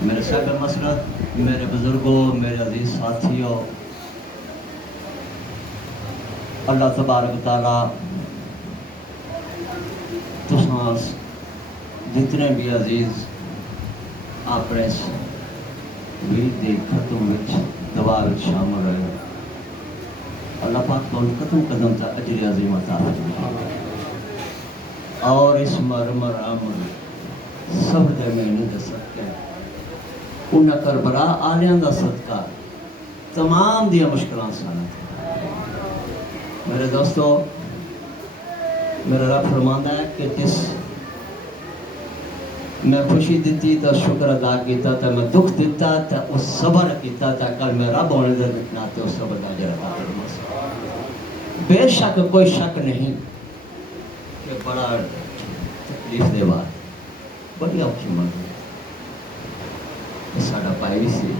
मेरे साहिब मसरत, मेरे बुज़ुर्गों, मेरे अजीज़ साथियों, अल्लाह तबारक तआला तुसां जितने भी अजीज़ अपने वीर के खत्म विच दवा विच शामिल होए, अल्लाह पाक तो कदम कदम तक अजर अजीम अता फरमाए और इस मरमर अमर सब दे महीने दे सदके उन करबला आलियां दा सदका तमाम दियां मुश्किलां आसान थे। मेरे दोस्तों, मेरा रब फरमांदा है कि जिस मैं खुशी दी तो शुक्र अदा किया, तो मैं दुख दिता तो उस सबर किया, तो कल मैं रब होने के नाते उस सबर का अजर अदा करूँगा। बेशक कोई शक नहीं कि बड़ा तकलीफ दे बाद बड़ी औखी मंजिल साड़ा भाई भी सी,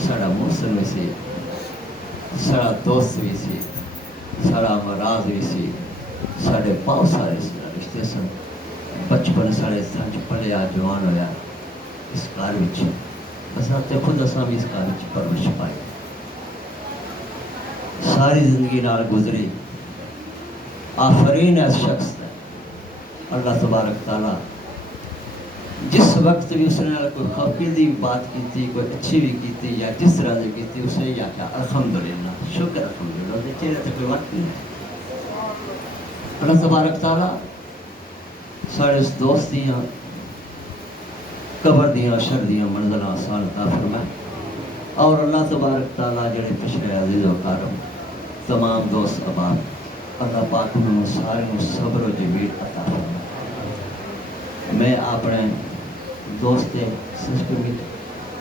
साड़ा मुहसन भी सी, साड़ा दोस्त भी सी, साड़ा मराज भी सी, साढ़े बहुत सारे रिश्ते सन। बचपन साढ़े संच पलिया जवान होया इस घर विच, असां ते खुद असां भी इस घर विच परवरिश पाई, सारी जिंदगी नाल गुजरी। आफरीन है शख्स अल्लाह तबारक तआला जिस वक्त भी उसने कोई खफी की बात की, कोई अच्छी भी की या जिस तरह से की, उसने यह आख्या अल्हम्दुलिल्लाह, शुक्र अल्हम्दुलिल्लाह, चेहरे तक कोई वक्त नहीं। अल्लाह तबारक तआला साढ़े इस दोस्त दियां कबर दियां शर दियां मंजिल आसान अता फरमाए और अल्लाह तबारक तआला जड़े पिछले अजीज़ व कारम तमाम दोस्त अहबाब, अल्लाह पाक उन्होंने सारे सब्र व जमील अता फरमाए। मैं अपने दोस्त संस्कृति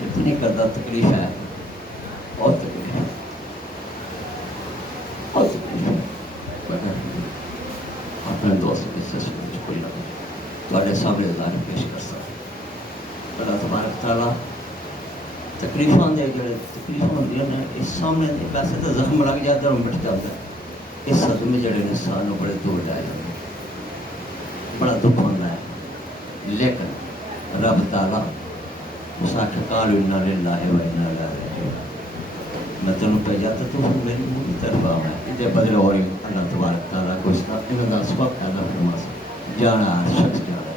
जितनी करता तकलीफ है, बहुत तकलीफ है, बहुत तकलीफ है, अपने दोस्त की संस्कृति कोई ना थोड़े सामने उदाहरण पेश कर सकता। अल्लाह तबारक तआला तकलीफों दे जो तकलीफों होंदियां ने इस सामने वैसे तो जख्म लग जाता है मिट जाता है, इस सदमे जड़े ने सानू बड़े दूर लै जाते, बड़ा दुख होता है। लेकिन रब तआला उस आखे कालू इन्ना लिल्लाहि व इन्ना इलैहि राजिऊन, मैं तेन भेजा तो तू मेरी मुँह की तरफ आ, मैं इहदे बदले और अल्लाह तबारक तआला को इसका इन्होंने सबक पैदा फरमा जाना शख्स जाना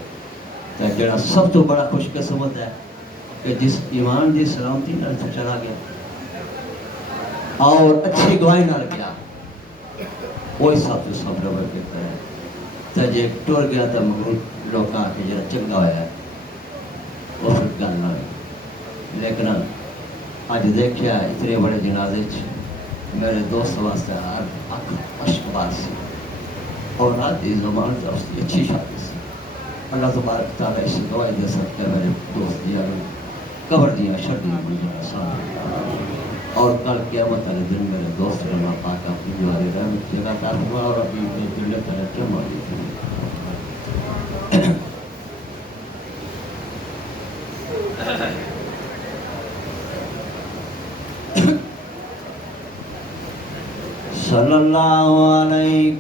तो जड़ा सब तो बड़ा खुशकिस्मत है कि जिस ईमान की सलामती नाल चला गया और अच्छी गवाही नाल गया, वही सब तो सब रब कहता है। तो जे टुर गया तो मगरू लोग आके जरा चंगा होया है वो फिर गल ना हुई। लेकिन अज देखिया इतने बड़े जनाजे मेरे दोस्त वास्ते हर अख अशकबार से और रात की जबान से उसकी अच्छी शादी से अल्लाह तबारक तआला इस दुआ दे सकते मेरे दोस्त दिया कबर दिया शर दिया और कल क़यामत वाले दिन मेरे दोस्त अल्लाह पाक अपनी दुआरे रहमत जगह ता फरमा और अपनी दिल तरह के मौजूद थे। सल्लल्लाहु अलैहि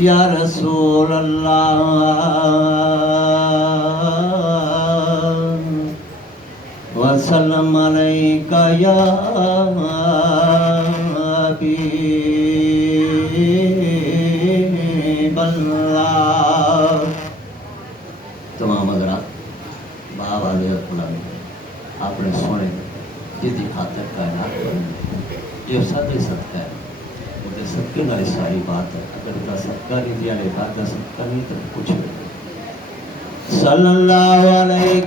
या रसूल अल्लाह वसल्लम अलैका या हबीबल्लाह। तमाम हज़रात बाबा अपने सोने जिदी खातर कायनात ये सदे सदका है, वो सदके वाली सारी बात है। अगर उसका सदका नहीं दिया लेता तो सदका नहीं तो कुछ नहीं। सल्लल्लाहु अलैहि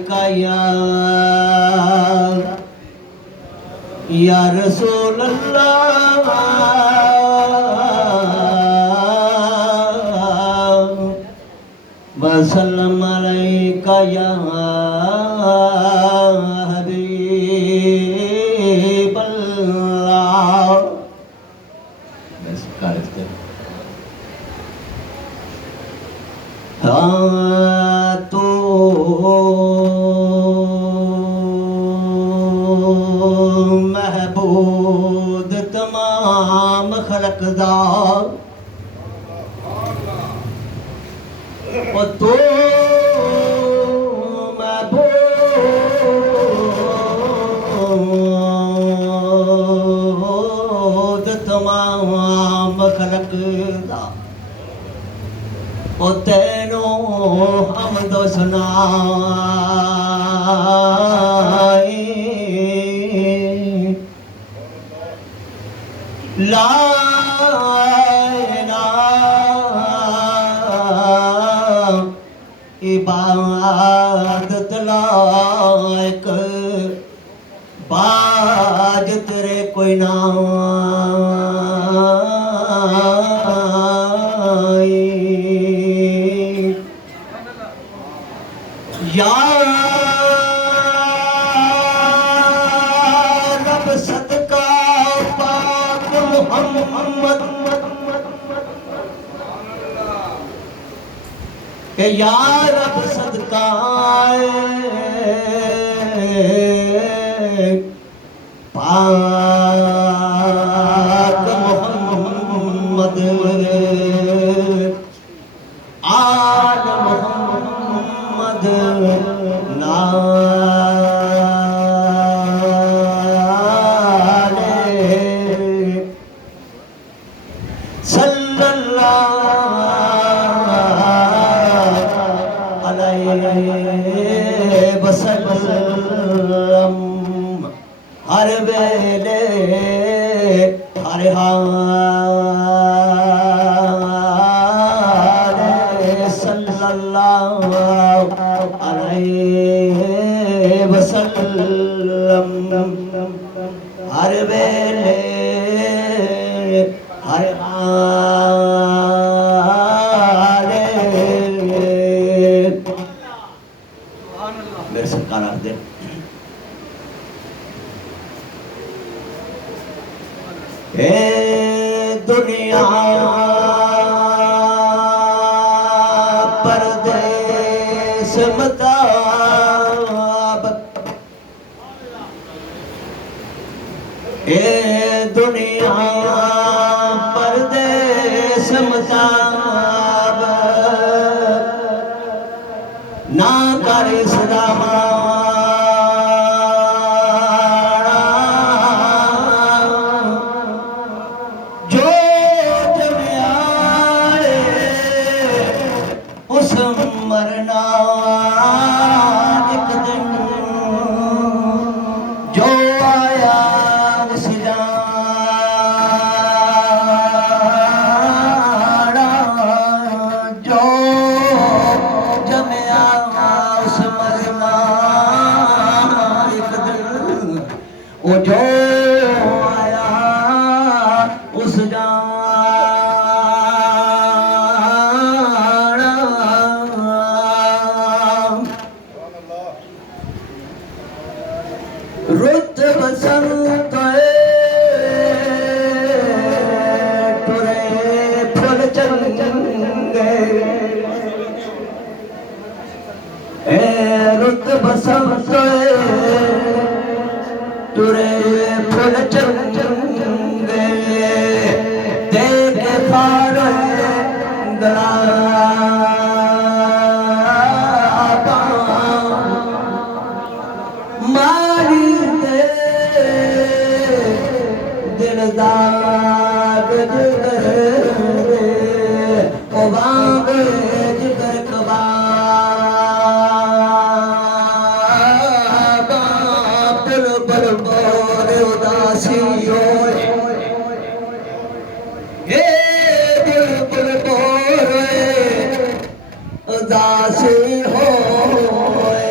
या रसूल अल्लाह वसल्लम अलैका या हबीबल्लाह। बस कारफ्ते हाँ तो महबूद तमाम तमाम खलक दा ओ तो महबूब तमाम खलक दा ओ तेनो हमदो सुनाई ला इबादत लायक बाज तेरे कोई ना या रब सदका पाक मुहम्मद के या रब सदका पाक मुहम्मद आल मुहम्मद नाले सल्लल्लाहु अलैहि वसल्लम हर वेले हर हाल सल्लल्लाहु अलैहि वसल्लम हर वेले हर हाल मेरे सरकार आख दे ए दुनिया परदेस मुताबक ए दुनिया परदेस मुताबक ना करे सदामा मरना एक दिन जो आया उस जाना जो जमया उस मरना एक दिन वो जो आया उस जाना रुत बसंत टुरे फुल चंगे रुत बसंत टुरे फुल चंगे देख फार गला मारी दिलदार ओ बाग जिगर कबाब पुल पर बोल उदासी होए हे दिल पुल बोल उदासी होए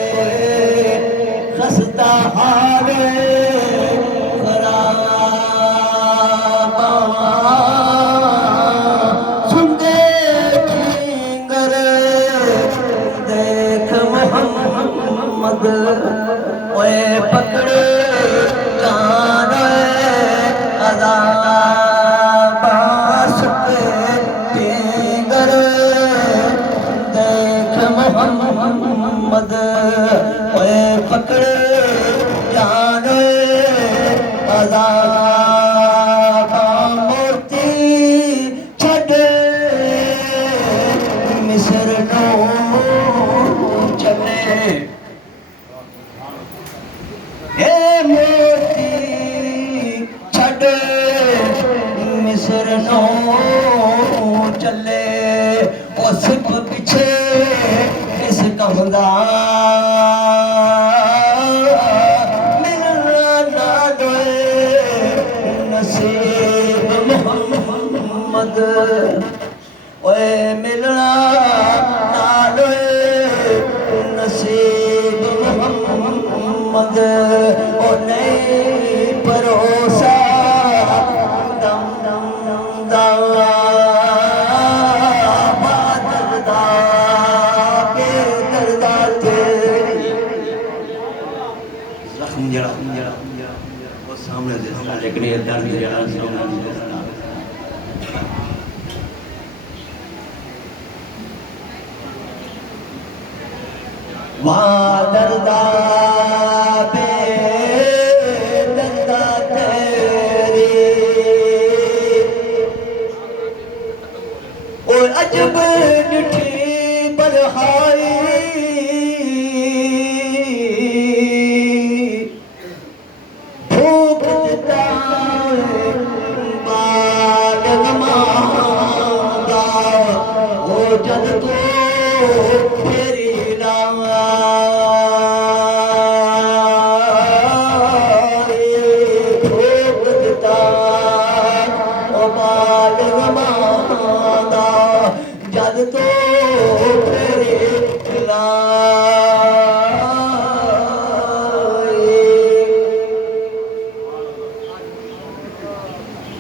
खस्ता हाले सुनते सरनो चले उस पिछे किस कहदा मिलना ना दोए नसीब मोहम्मद ओए मिलना ना दोए नसीब मोहम्मद ओ नहीं भरोसा दम दम दा दरदा के दरदा तेरी जख्म जड़ा वो सामने दिसदा लेकिन ये दर्द जड़ा सामने दिसदा वहाँ दरदा पे दरदा तेरी ओ अजब डिठी बलहाई फूक देता बाल गमादा ओ जद तो फेरी लावा फूक देता ओ बाल गमादा जद तो